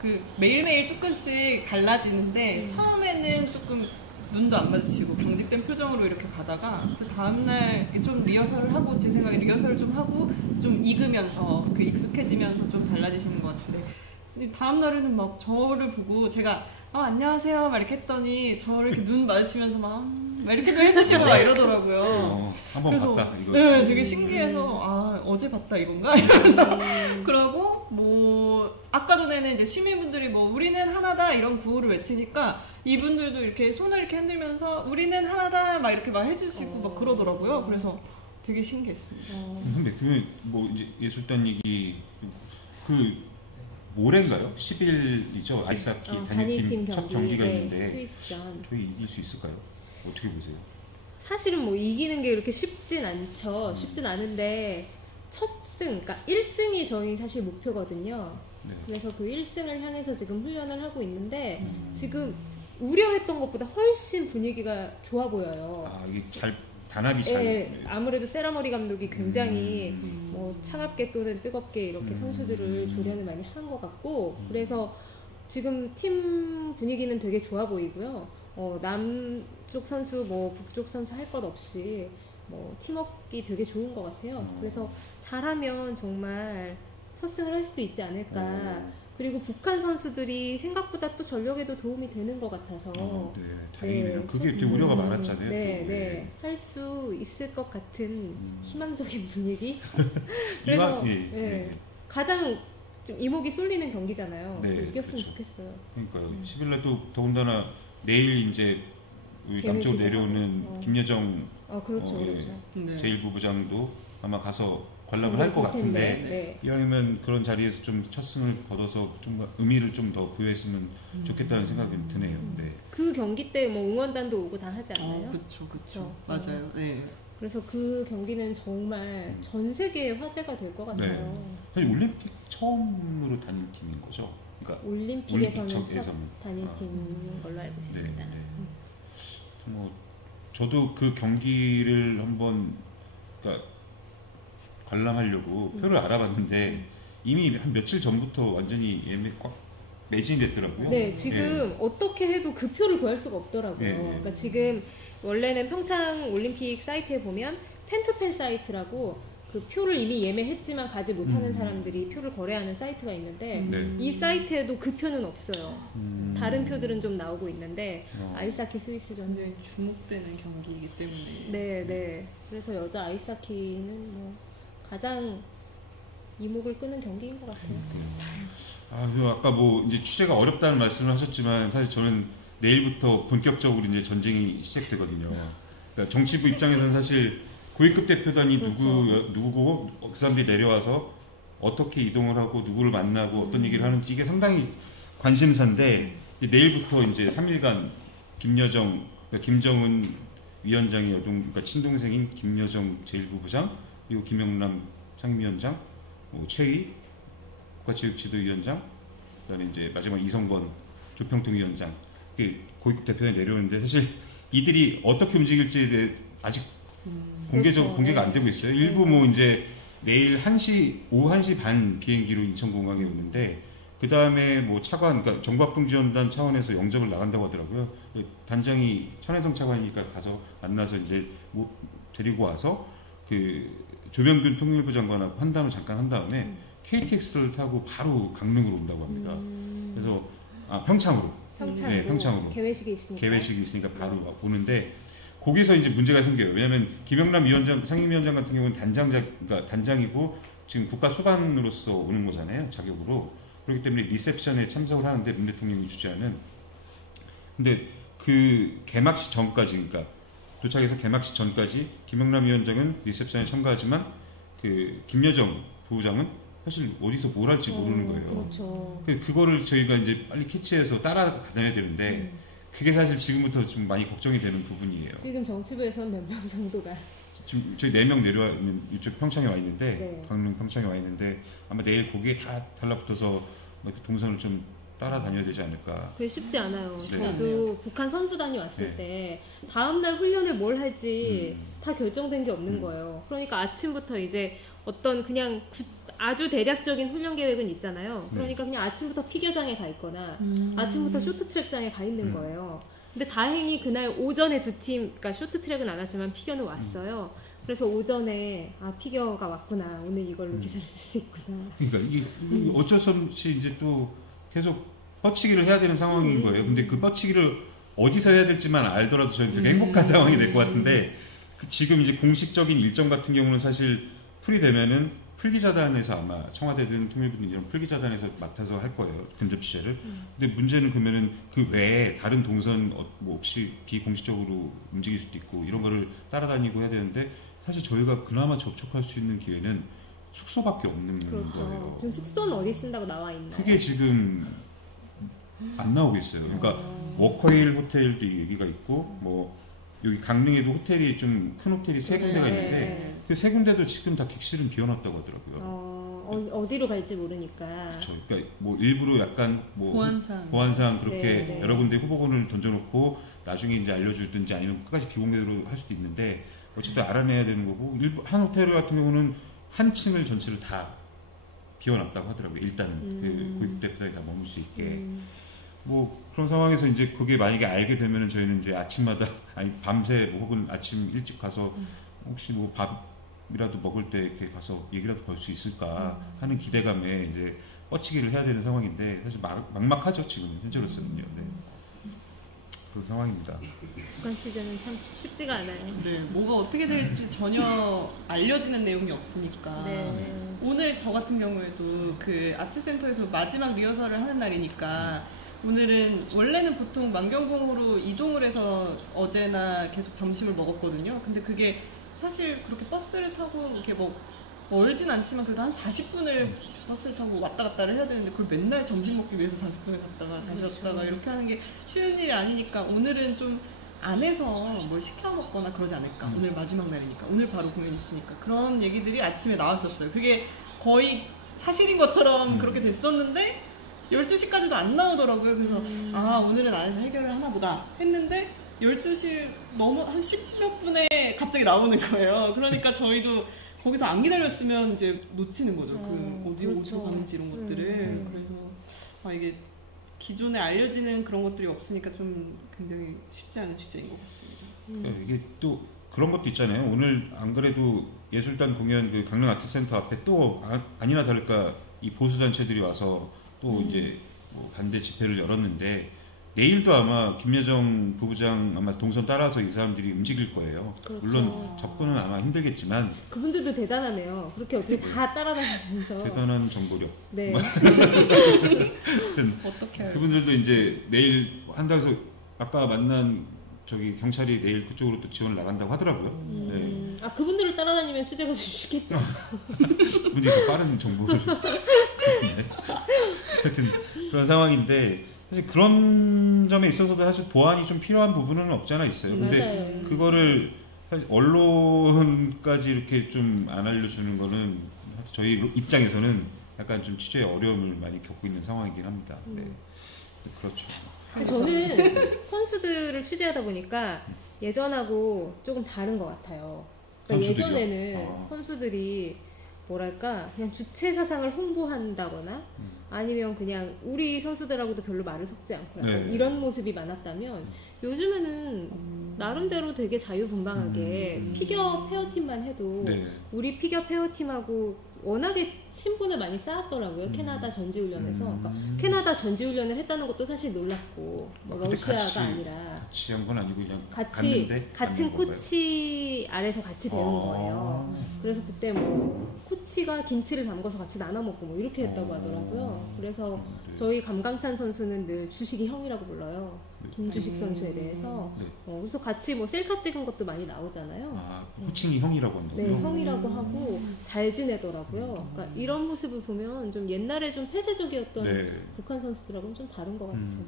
이렇게 매일매일 조금씩 달라지는데 처음에는 조금 눈도 안 마주치고 경직된 표정으로 이렇게 가다가 그 다음날 좀 리허설을 하고 제 생각에 리허설을 좀 하고 좀 익으면서 익숙해지면서 좀 달라지시는 것 같은데 다음날에는 막 저를 보고 제가 안녕하세요 막 이렇게 했더니 저를 이렇게 눈 마주치면서 막 이렇게도 해주시고 막 이러더라고요. 한번 봤다 이거. 네, 되게 신기해서 어제 봤다 이건가? 이러면서 그러고 뭐 아까 전에는 이제 시민분들이 뭐 우리는 하나다 이런 구호를 외치니까 이분들도 이렇게 손을 이렇게 흔들면서 우리는 하나다 막 이렇게 막 해주시고 막 그러더라고요. 그래서 되게 신기했습니다. 근데 그러면 뭐 이제 예술단 얘기 모레인가요? 10일이죠. 아이스하키 단일팀 첫 경기가 있는데 저희 이길 수 있을까요? 어떻게 보세요? 사실은 뭐 이기는 게 이렇게 쉽진 않죠. 쉽진 않은데 첫 승, 그러니까 1승이 저희 사실 목표거든요. 그래서 그 1승을 향해서 지금 훈련을 하고 있는데 지금 우려했던 것보다 훨씬 분위기가 좋아 보여요. 이게 단합이 잘. 아무래도 세라머리 감독이 굉장히 뭐 차갑게 또는 뜨겁게 이렇게 선수들을 조련을 많이 한 것 같고 그래서 지금 팀 분위기는 되게 좋아 보이고요. 남쪽 선수 뭐 북쪽 선수 할 것 없이 뭐 팀워크가 되게 좋은 것 같아요. 그래서 잘하면 정말 첫 승을 할 수도 있지 않을까. 그리고 북한 선수들이 생각보다 또 전력에도 도움이 되는 것 같아서 네, 다행이네요. 그게 되게 우려가 많았잖아요. 네, 할 수 있을 것 같은 희망적인 분위기. 그래서 가장 좀 이목이 쏠리는 경기잖아요. 네, 이겼으면 그렇죠. 좋겠어요. 그러니까요. 10일날 또 더군다나 내일 이제 우리 남쪽으로 내려오는 김여정 그렇죠. 제1부부장도 아마 가서 관람을 할 것 같은데 이왕이면 그런 자리에서 좀 첫 승을 거둬서 좀 의미를 좀 더 부여했으면 좋겠다는 생각이 드네요. 네. 그 경기 때 뭐 응원단도 오고 다 하지 않나요? 그렇죠. 맞아요. 네. 그래서 그 경기는 정말 전 세계의 화제가 될 것 같아요. 네. 사실 올림픽 처음으로 다닐 팀인 거죠? 그러니까 올림픽에서는 첫 다닐 팀인 걸로 알고 있습니다. 뭐 저도 그 경기를 한번 그러니까 관람하려고 표를 알아봤는데 이미 한 며칠 전부터 완전히 예매 꽉 매진이 됐더라고요. 네, 지금 어떻게 해도 그 표를 구할 수가 없더라고요. 그러니까 지금 원래는 평창 올림픽 사이트에 보면 팬투팬 사이트라고 그 표를 이미 예매했지만 가지 못하는 사람들이 표를 거래하는 사이트가 있는데 이 사이트에도 그 표는 없어요. 다른 표들은 좀 나오고 있는데 아이스하키 스위스전 굉장히 주목되는 경기이기 때문에 네. 그래서 여자 아이스하키는 뭐 가장 이목을 끄는 경기인 것 같아요. 아까 뭐 이제 취재가 어렵다는 말씀을 하셨지만 사실 저는 내일부터 본격적으로 이제 전쟁이 시작되거든요. 그러니까 정치부 입장에서는 사실 고위급 대표단이 누구고 그 사람들이 내려와서 어떻게 이동을 하고 누구를 만나고 어떤 얘기를 하는지 이게 상당히 관심사인데 내일부터 이제 3일간 김여정, 그러니까 김정은 위원장의 그러니까 친동생인 김여정 제1부부장 그리고 김영남 상임위원장, 최희 국가체육지도위원장, 그다음에 이제 마지막 이성건 조평통위원장 고위급 대표단이 내려오는데 사실 이들이 어떻게 움직일지에 대해 아직 공개가 안 되고 있어요. 일부 뭐 이제 내일 오후 1시 반 비행기로 인천공항에 오는데 그 다음에 뭐 차관, 그러니까 정부합동지원단 차원에서 영접을 나간다고 하더라고요. 단장이 천혜성 차관이니까 가서 만나서 이제 뭐 데리고 와서 그 조명균 통일부 장관하고 환담을 잠깐 한 다음에 KTX를 타고 바로 강릉으로 온다고 합니다. 그래서 평창으로. 네, 평창으로. 개회식이 있으니까 바로 오는데 거기서 이제 문제가 생겨요. 왜냐하면 김영남 위원장, 상임위원장 같은 경우는 그러니까 단장이고 지금 국가 수반으로서 오는 거잖아요. 자격으로. 그렇기 때문에 리셉션에 참석을 하는데 문 대통령이 주재하는. 근데 그 개막식 전까지, 그러니까 도착해서 개막식 전까지 김영남 위원장은 리셉션에 참가하지만 그 김여정 부부장은 사실 어디서 뭘 할지 모르는 거예요. 그렇죠. 그거를 저희가 이제 빨리 캐치해서 따라다녀야 되는데 그게 사실 지금부터 좀 많이 걱정이 되는 부분이에요. 지금 정치부에서는 몇 명 정도가? 지금 저희 4명 내려와 있는 이쪽 평창에 와 있는데 강릉 평창에 와 있는데 아마 내일 거기에 다 달라붙어서 동선을 좀 따라다녀야 되지 않을까. 그게 쉽지 않아요. 저도 북한 선수단이 왔을 때 다음날 훈련을 뭘 할지 다 결정된 게 없는 거예요. 그러니까 아침부터 이제 어떤 그냥 아주 대략적인 훈련 계획은 있잖아요. 그러니까 그냥 아침부터 피겨장에 가 있거나 아침부터 쇼트트랙장에 가 있는 거예요. 근데 다행히 그날 오전에 두 팀, 그러니까 쇼트트랙은 안 왔지만 피겨는 왔어요. 그래서 오전에 피겨가 왔구나. 오늘 이걸로 기사를 쓸 수 있구나. 그러니까 이게 어쩔 수 없이 이제 또 계속 뻗치기를 해야 되는 상황인 거예요. 근데 그 뻗치기를 어디서 해야 될지만 알더라도 저는 되게 행복한 상황이 될 것 같은데 지금 이제 공식적인 일정 같은 경우는 사실 풀이되면은 풀기자단에서 아마 청와대든 통일부든 이런 풀기자단에서 맡아서 할 거예요. 근접 취재를. 근데 문제는 그러면은 그 외에 다른 동선 뭐 혹시 비공식적으로 움직일 수도 있고 이런 거를 따라다니고 해야 되는데 사실 저희가 그나마 접촉할 수 있는 기회는 숙소밖에 없는 거예요. 지금 숙소는 어디 쓴다고 나와 있나요? 그게 지금 안 나오고 있어요. 그러니까 워커힐 호텔도 얘기가 있고 뭐 여기 강릉에도 호텔이 좀 큰 호텔이 3군데가 있는데 그 3군데도 지금 다 객실은 비워놨다고 하더라고요. 어디로 갈지 모르니까. 그렇죠. 그러니까 뭐 일부러 약간 뭐 보안상 그렇게 여러 군데 후보군을 던져놓고 나중에 이제 알려주든지 아니면 끝까지 비공개로 할 수도 있는데 어쨌든 알아내야 되는 거고 한 호텔 같은 경우는 한 층을 전체를 다 비워놨다고 하더라고요. 일단은 그 고위급 대표단이 다 머물 수 있게. 뭐 그런 상황에서 이제 그게 만약에 알게 되면은 저희는 이제 아침마다 아니 밤새 혹은 아침 일찍 가서 혹시 뭐 밥이라도 먹을 때 이렇게 가서 얘기라도 걸 수 있을까 하는 기대감에 이제 뻗치기를 해야 되는 상황인데 사실 막막하죠 지금 현재로서는요. 네. 그런 상황입니다. 북한 시즌은 참 쉽지가 않아요. 네, 뭐가 어떻게 될지 전혀 알려지는 내용이 없으니까. 네. 오늘 저 같은 경우에도 그 아트센터에서 마지막 리허설을 하는 날이니까 오늘은 원래는 보통 만경궁으로 이동을 해서 어제나 계속 점심을 먹었거든요. 근데 그게 사실 그렇게 버스를 타고 이렇게 뭐 멀진 않지만 그래도 한 40분을 버스를 타고 왔다 갔다를 해야 되는데 그걸 맨날 점심 먹기 위해서 40분을 갔다가 다시 왔다가 이렇게 하는 게 쉬운 일이 아니니까 오늘은 좀 안에서 뭘 시켜 먹거나 그러지 않을까. 오늘 마지막 날이니까. 오늘 바로 공연이 있으니까. 그런 얘기들이 아침에 나왔었어요. 그게 거의 사실인 것처럼 그렇게 됐었는데 12시까지도 안 나오더라고요. 그래서 아 오늘은 안에서 해결을 하나 보다 했는데 12시 너무 한 10몇 분에 갑자기 나오는 거예요. 그러니까 저희도 거기서 안 기다렸으면 이제 놓치는 거죠. 그 어디로 그렇죠. 가는지 이런 것들을. 그래서 이게 기존에 알려지는 그런 것들이 없으니까 좀 굉장히 쉽지 않은 주제인 것 같습니다. 이게 또 그런 것도 있잖아요. 오늘 안 그래도 예술단 공연 그 강릉 아트센터 앞에 또 아니나 다를까 이 보수 단체들이 와서 또 이제 뭐 반대 집회를 열었는데 내일도 아마 김여정 부부장 아마 동선 따라서 이 사람들이 움직일 거예요. 그렇죠. 물론 접근은 아마 힘들겠지만 그분들도 대단하네요. 그렇게 어떻게 다 따라다니면서 대단한 정보력. 네. 어떻게 그분들도 이제 내일 한다고 해서 아까 만난 저기 경찰이 내일 그쪽으로 또 지원을 나간다고 하더라고요. 네. 아 그분들을 따라다니면 취재가 좀 쉽겠다. 그분이 더 빠른 정보를. 네. 하여튼 그런 상황인데. 사실 그런 점에 있어서도 사실 보완이 좀 필요한 부분은 없지 않아 있어요. 근데 맞아요. 그거를 사실 언론까지 이렇게 좀 안 알려주는 거는 저희 입장에서는 약간 좀 취재에 어려움을 많이 겪고 있는 상황이긴 합니다. 네. 그렇죠. 저는 선수들을 취재하다 보니까 예전하고 조금 다른 것 같아요. 그러니까 예전에는 선수들이 뭐랄까 그냥 주체 사상을 홍보한다거나 아니면 그냥 우리 선수들하고도 별로 말을 섞지 않고 약간 이런 모습이 많았다면 요즘에는 나름대로 되게 자유분방하게 피겨 페어팀만 해도 우리 피겨 페어팀하고 워낙에 친분을 많이 쌓았더라고요. 캐나다 전지훈련에서. 그러니까 캐나다 전지훈련을 했다는 것도 사실 놀랐고 뭐 러시아가 아니라 같이 한 건 아니고 그냥 같이 갔는데 같은 코치 아래서 같이 배운 거예요. 그래서 그때 뭐 코치가 김치를 담궈서 같이 나눠 먹고 뭐 이렇게 했다고 하더라고요. 그래서 저희 감강찬 선수는 늘 주식이 형이라고 불러요. 김주식 선수에 대해서. 그래서 같이 뭐 셀카 찍은 것도 많이 나오잖아요. 아, 호칭이 형이라고 한다고요? 네, 형이라고 하고 잘 지내더라고요. 그러니까 이런 모습을 보면 좀 옛날에 좀 폐쇄적이었던 북한 선수들하고는 좀 다른 것 같은.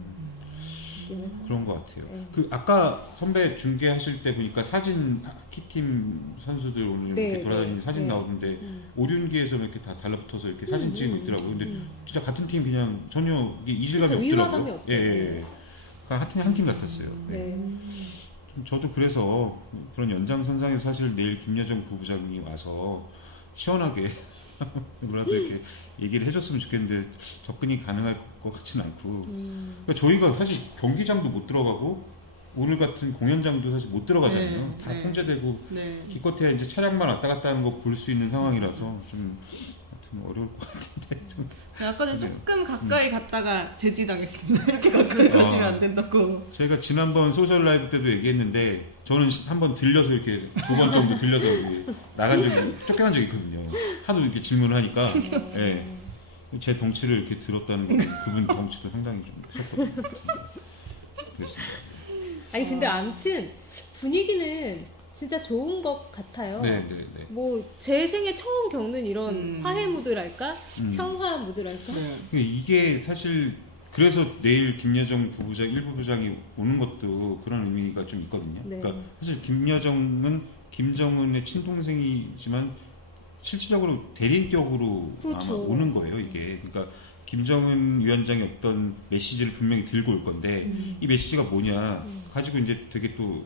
그런 것 같아요. 그 아까 선배 중계하실 때 보니까 사진 키팀 선수들 오늘 이렇게 돌아다니는 사진 나오던데 오륜기에서 이렇게 다 달라붙어서 이렇게 사진 찍고 있더라고요. 근데 진짜 같은 팀 그냥 전혀 이질감이 없더라고요. 예. 한 팀 같았어요. 네. 저도 그래서 그런 연장선상에서 사실 내일 김여정 부부장이 와서 시원하게 뭐라도 이렇게 얘기를 해줬으면 좋겠는데 접근이 가능할 것 같지는 않고 그러니까 저희가 사실 경기장도 못 들어가고 오늘 같은 공연장도 사실 못 들어가잖아요. 다 통제되고 기껏해야 이제 차량만 왔다 갔다 하는 거 볼 수 있는 상황이라서 좀 어려울 것 같은데 좀. 아까는 조금 가까이 갔다가 제지당했습니다. 이렇게 가까이 가시면 안 된다고. 저희가 지난번 소셜 라이브 때도 얘기했는데 저는 한번 들려서 이렇게 2번 정도 들려서 나간 적이 쫓겨난 적이 있거든요. 하도 이렇게 질문을 하니까 제 덩치를 이렇게 들었다는 건 그분 덩치도 상당히 좀 컸거든요. 그렇습니다. 아니 근데 아무튼 분위기는 진짜 좋은 것 같아요. 뭐 제 생에 처음 겪는 이런 화해 무드랄까? 평화 무드랄까? 이게 사실 그래서 내일 김여정 부부장 1부부장이 오는 것도 그런 의미가 좀 있거든요. 그러니까 사실 김여정은 김정은의 친동생이지만 실질적으로 대리인격으로 아마 오는 거예요. 이게 그러니까 김정은 위원장이 어떤 메시지를 분명히 들고 올 건데 이 메시지가 뭐냐 가지고 이제 되게 또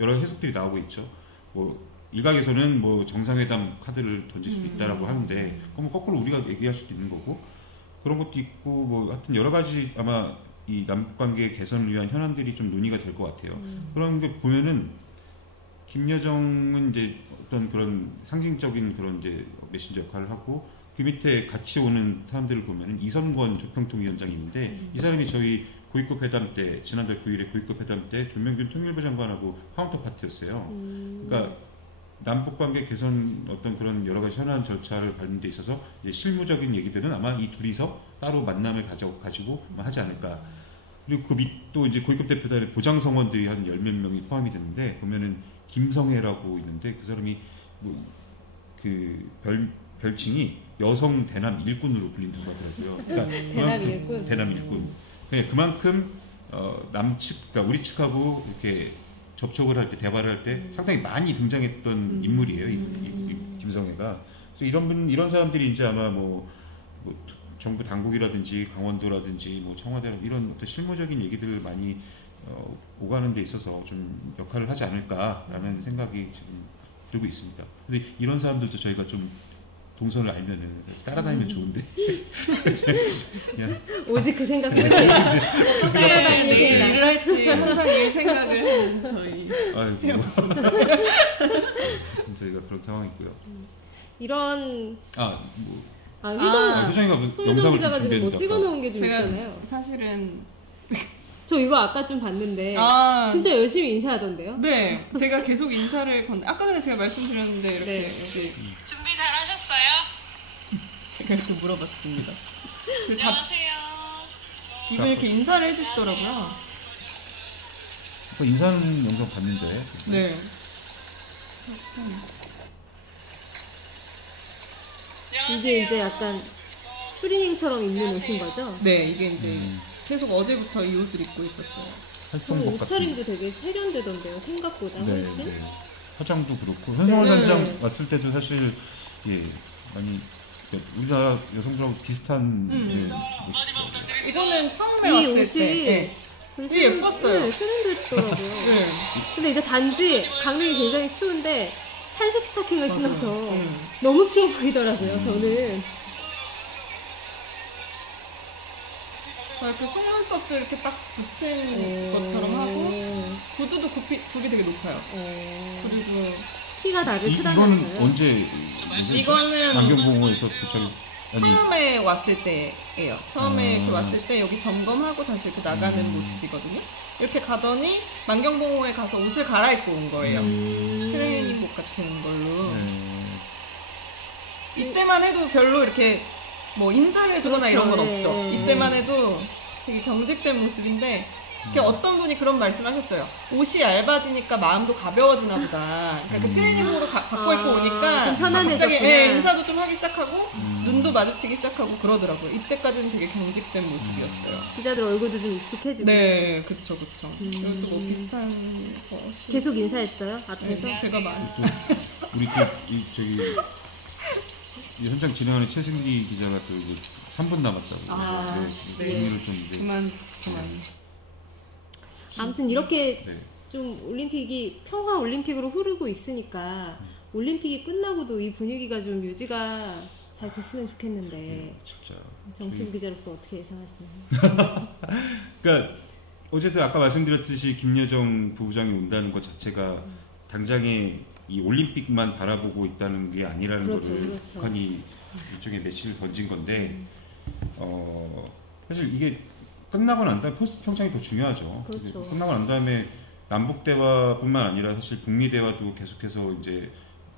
여러 해석들이 나오고 있죠. 뭐 일각에서는 뭐 정상회담 카드를 던질 수도 있다라고 하는데 그럼 거꾸로 우리가 얘기할 수도 있는 거고 그런 것도 있고 뭐 하여튼 여러 가지 아마 이 남북관계 개선을 위한 현안들이 좀 논의가 될 것 같아요. 그런 게 보면은 김여정은 이제 어떤 그런 상징적인 그런 이제 메신저 역할을 하고 그 밑에 같이 오는 사람들을 보면은 이선권 조평통위원장이 있는데 이 사람이 저희 고위급 회담 때 지난달 9일에 고위급 회담 때 조명균 통일부 장관하고 카운터 파티였어요. 그러니까 남북 관계 개선 어떤 그런 여러 가지 현안 절차를 밟는 데 있어서 이제 실무적인 얘기들은 아마 이 둘이서 따로 만남을 가지고 하지 않을까. 그리고 그 밑도 이제 고위급 대표단의 보장 성원들이 한 10몇 명이 포함이 됐는데 보면은 김성애라고 있는데 그 사람이 뭐 그 별칭이 여성 대남 일꾼으로 불린다고 하더라고요. 그러니까 대남 일꾼. 대남 일꾼. 그러니까 그만큼 남측, 그러니까 우리 측하고 이렇게 접촉을 할 때 대화를 할 때 상당히 많이 등장했던 인물이에요. 이 김성애가. 그래서 이런 사람들이 이제 아마 뭐 정부 당국이라든지 강원도라든지 뭐 청와대 이런 어떤 실무적인 얘기들을 많이 오가는 데 있어서 좀 역할을 하지 않을까라는 생각이 지금 들고 있습니다. 근데 이런 사람들도 저희가 좀 동선을 알면은 따라다니면 좋은데. 오직 그 생각뿐이에요. 따라다니는 생각. 일을 할지 항상 일 생각을 하는 저희. 아이고. 저희가 그런 상황이고요. 이런 효정이가 손혜정 기자가 지금 뭐 찍어놓은 게 좀 있잖아요. 사실은 저 이거 아까 좀 봤는데 진짜 열심히 인사하던데요? 네, 제가 계속 인사를 아까 전에 제가 말씀드렸는데 이렇게 준비 잘하셨어요? 제가 이렇게 물어봤습니다. 안녕하세요. 이분 이렇게 인사를 해주시더라고요. 인사하는 영상 봤는데. 네. 이제 약간 추리닝처럼 입는 옷인 거죠? 네, 이게 이제 계속 어제부터 이 옷을 입고 있었어요. 옷차림도 되게 세련되던데요, 생각보다 훨씬. 네. 화장도 그렇고 현성원 단장 왔을 때도 사실 많이 우리나라 여성들하고 비슷한 이거는 처음에 왔을 때 되게 예뻤어요. 네, 세련됐더라고요. 근데 이제 단지 강릉이 굉장히 추운데 찰색 스타킹을 신어서 너무 추워 보이더라고요, 저는. 이렇게 속눈썹도 이렇게 딱 붙인 것처럼 하고 구두도 굽이 되게 높아요. 그리고 키가 다들 크다면서요? 이거는 언제? 이거는 만경공원에서 도착이 처음에 왔을 때예요. 처음에 이렇게 왔을 때 여기 점검하고 다시 이렇게 나가는 모습이거든요. 이렇게 가더니 만경공원에 가서 옷을 갈아입고 온 거예요. 트레이닝복 같은 걸로. 이때만 해도 별로 이렇게 뭐 인사를 해주거나 이런 건 없죠. 이때만 해도 되게 경직된 모습인데 어떤 분이 그런 말씀하셨어요. 옷이 얇아지니까 마음도 가벼워지나 보다. 그러니까 그 트레이닝복으로 바꿔 입고 오니까 좀 편안해졌구나. 갑자기 인사도 좀 하기 시작하고 눈도 마주치기 시작하고 그러더라고요. 이때까지는 되게 경직된 모습이었어요. 기자들 얼굴도 좀 익숙해지고. 네, 그쵸. 이것도 뭐 비슷한 거. 계속 인사했어요? 앞에서? 네, 제가 많이. 우리 이 현장 진행하는 최승기 기자가 또 이제 3분 남았다고. 네. 좀 이제 그만. 아무튼 이렇게 좀 올림픽이 평화 올림픽으로 흐르고 있으니까 올림픽이 끝나고도 이 분위기가 좀 유지가 잘 됐으면 좋겠는데. 진짜. 정치부 기자로서 어떻게 예상하시나요? 그러니까 어제도 아까 말씀드렸듯이 김여정 부부장이 온다는 것 자체가 당장에 이 올림픽만 바라보고 있다는 게 아니라는 거를 북한이 일종의 메시지를 던진 건데 사실 이게 끝나고 난 다음에 포스트 평창이 더 중요하죠. 끝나고 난 다음에 남북 대화뿐만 아니라 사실 북미 대화도 계속해서 이제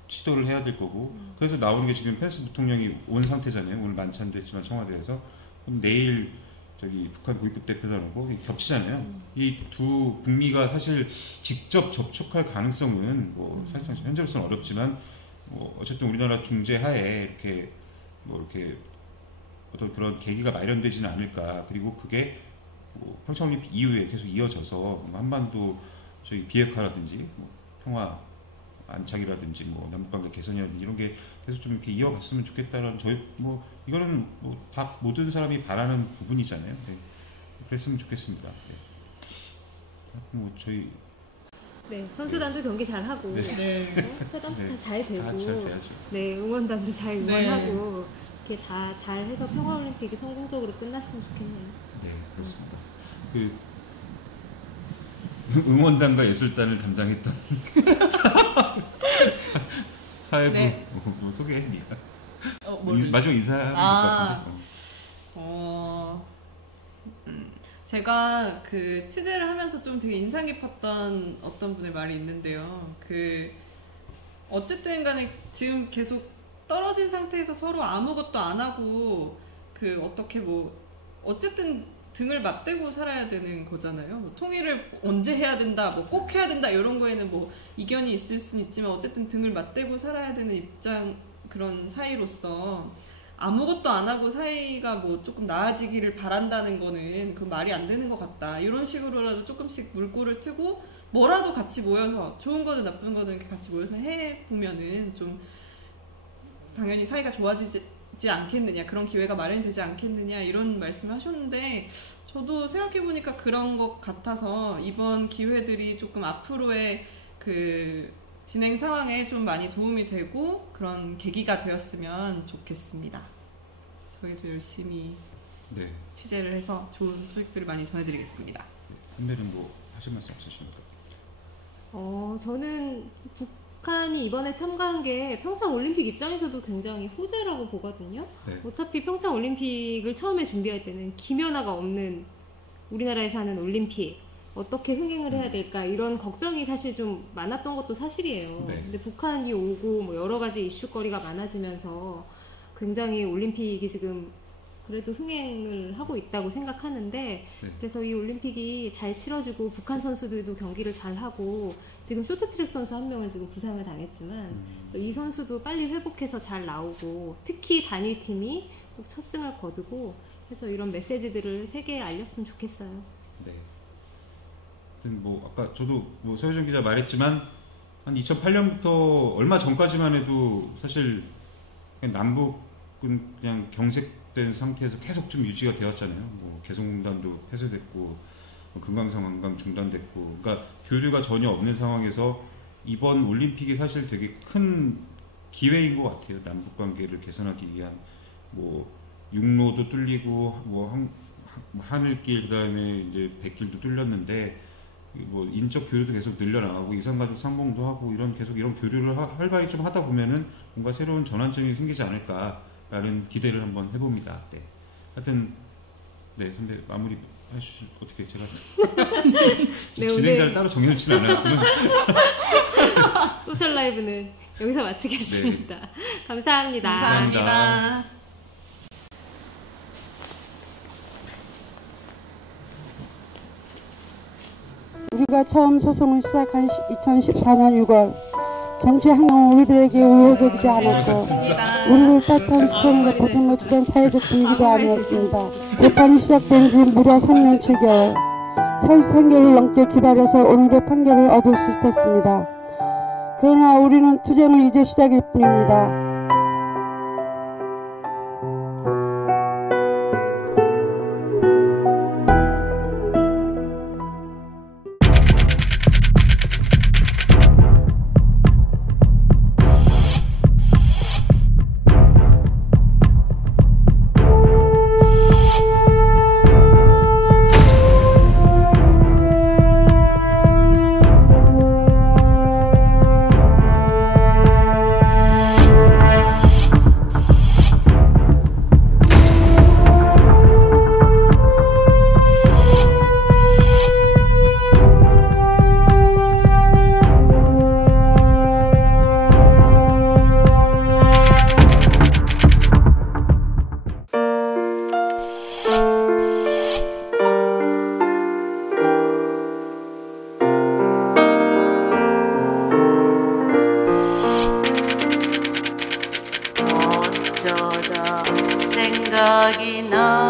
시도를 해야 될 거고 그래서 나오는 게 지금 펜스 부통령이 온 상태잖아요. 오늘 만찬도 했지만 청와대에서 그럼 내일 북한 고위급 대표단 오고 겹치잖아요. 이 두 북미가 사실 직접 접촉할 가능성은 뭐 사실상 현재로서는 어렵지만 뭐 어쨌든 우리나라 중재하에 이렇게 어떤 그런 계기가 마련되지는 않을까. 그리고 그게 뭐 평창올림픽 이후에 계속 이어져서 한반도 비핵화라든지 뭐 평화 안착이라든지 뭐 남북관계 개선이라든지 이런 게 계속 좀 이렇게 이어갔으면 좋겠다는 이거는 뭐 다 모든 사람이 바라는 부분이잖아요. 네. 그랬으면 좋겠습니다. 네. 뭐 선수단도 경기 잘 하고 회담도 다 잘 되고 응원단도 잘 응원하고 이렇게 다 잘 해서 평화 올림픽이 성공적으로 끝났으면 좋겠네요. 네, 그렇습니다. 응원단과 예술단을 담당했던 사회부 네. 뭐 소개해 니가. 마지막 인사할 것 같은데. 제가 그 취재를 하면서 좀 되게 인상 깊었던 어떤 분의 말이 있는데요. 어쨌든 간에 지금 계속 떨어진 상태에서 서로 아무것도 안 하고 어떻게 어쨌든 등을 맞대고 살아야 되는 거잖아요. 통일을 언제 해야 된다, 꼭 해야 된다 이런 거에는 이견이 있을 수는 있지만 어쨌든 등을 맞대고 살아야 되는 그런 사이로서 아무것도 안 하고 사이가 조금 나아지기를 바란다는 거는 말이 안 되는 것 같다. 이런 식으로라도 조금씩 물꼬를 트고 뭐라도 같이 모여서 좋은 거든 나쁜 거든 이렇게 같이 모여서 해보면은 좀 당연히 사이가 좋아지지 않겠느냐, 그런 기회가 마련되지 않겠느냐 이런 말씀하셨는데 저도 생각해보니까 그런 것 같아서 이번 기회들이 조금 앞으로의 진행 상황에 좀 많이 도움이 되고 그런 계기가 되었으면 좋겠습니다. 저희도 열심히 취재를 해서 좋은 소식들을 많이 전해드리겠습니다. 선배님 하실 말씀 없으십니까? 저는 북한이 이번에 참가한 게 평창올림픽 입장에서도 굉장히 호재라고 보거든요. 네. 어차피 평창올림픽을 처음에 준비할 때는 김연아가 없는 우리나라에서 하는 올림픽 어떻게 흥행을 해야 될까 이런 걱정이 사실 좀 많았던 것도 사실이에요. 네. 근데 북한이 오고 여러 가지 이슈거리가 많아지면서 굉장히 올림픽이 지금 그래도 흥행을 하고 있다고 생각하는데 그래서 이 올림픽이 잘 치러지고 북한 선수들도 경기를 잘하고 지금 쇼트트랙 선수 한 명은 지금 부상을 당했지만 이 선수도 빨리 회복해서 잘 나오고 특히 단일팀이 꼭 첫 승을 거두고 해서 이런 메시지들을 세계에 알렸으면 좋겠어요. 네. 아까 저도 서효정 기자 말했지만 한 2008년부터 얼마 전까지만 해도 사실 남북은 그냥 경색된 상태에서 계속 좀 유지가 되었잖아요. 개성공단도 폐쇄됐고 금강산 관광 중단됐고, 그러니까 교류가 전혀 없는 상황에서 이번 올림픽이 사실 되게 큰 기회인 것 같아요. 남북 관계를 개선하기 위한 육로도 뚫리고 하늘길 그다음에 이제 백길도 뚫렸는데. 인적 교류도 계속 늘려나가고 이산가족 상봉도 하고 계속 이런 교류를 활발히 좀 하다 보면은 뭔가 새로운 전환점이 생기지 않을까라는 기대를 한번 해봅니다. 네. 하여튼 선배 마무리 해주실 어떻게 제가 진행자를 따로 정해놓지는 않아요. 소셜 라이브는 여기서 마치겠습니다. 네. 감사합니다. 감사합니다. 우리가 처음 소송을 시작한 2014년 6월 정치 항목은 우리들에게 우호적이지 않았고 우리를 따뜻한 수송으로 보증로 주던 사회적 분위기도 아니었습니다. 재판이 시작된 지 무려 3년 7개월 43개월을 넘게 기다려서 오늘의 판결을 얻을 수 있었습니다. 그러나 우리는 투쟁은 이제 시작일 뿐입니다. 생각이 나